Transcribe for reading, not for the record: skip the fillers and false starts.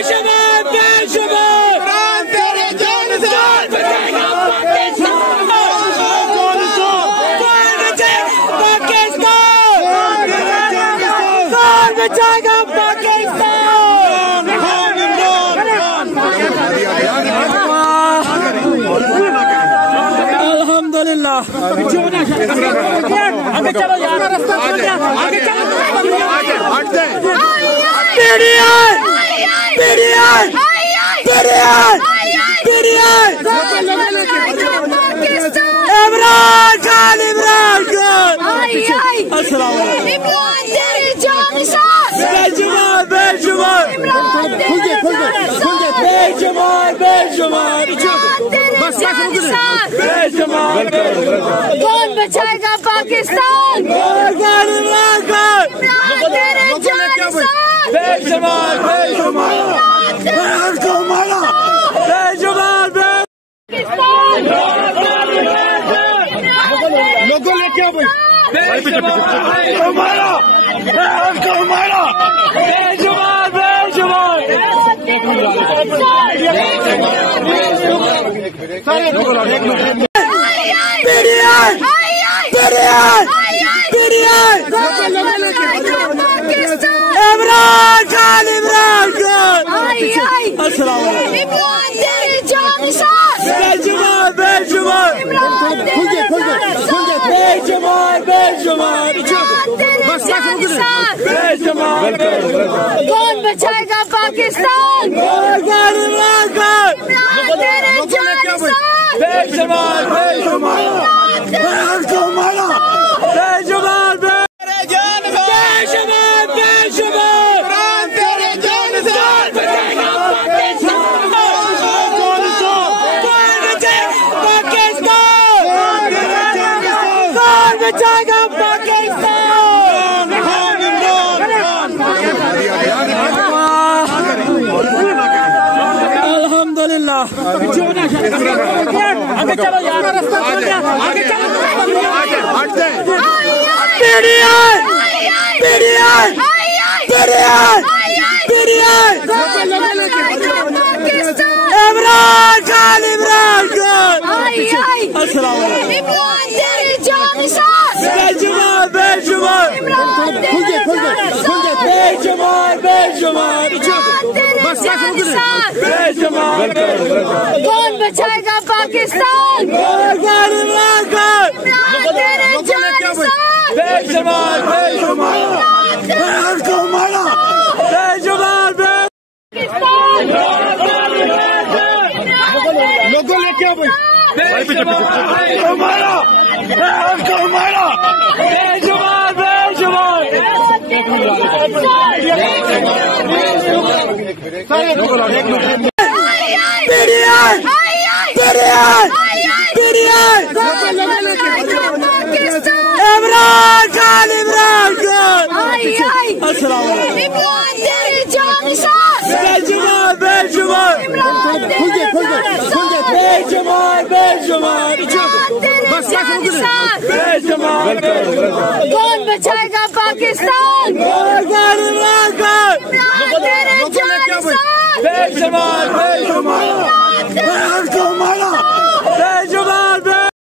बेशुमार बेशुमार प्राण तेरे जान से बचाएगा पाकिस्तान बचाएगा पाकिस्तान। अल्हम्दुलिल्लाह। आगे चलो यार, आगे चलो। PDI PDI PDI PDI Imran Khan अस्सलाम वालेकुम। बेशुमार बेशुमार बेशुमार बेशुमार बेशुमार। कौन बचाएगा पाकिस्तान? बेशुमार बेशुमार लोगों ने क्या बोला? बेशुमार इमरान खान अस्सलाम बेशुमार बेशुमार बेशुमार बेशुमार बेशुमार। कौन बचाएगा पाकिस्तान? बेशुमार बेशुमार बचाएगा पाकिस्तान। अल्हम्दुलिल्लाह। आगे चलो यार, आगे चलो। PDI PDI PDI PDI Imran Khan अस्सलाम वालेकुम। बेशुमार बेशुमार बेशुमार बेशुमार बेशुमार। कौन बचाएगा पाकिस्तान? बेशुमार बेशुमार बेशुमार। लोगों ने क्या बोला? बेशुमार बेशुमार PDI PDI PDI Imran Khan अस्सलाम वालेकुम। बेशुमार बेशुमार बेशुमार बेशुमार बेशुमार। कौन बचाएगा पाकिस्तान? बेशुमार बेशुमार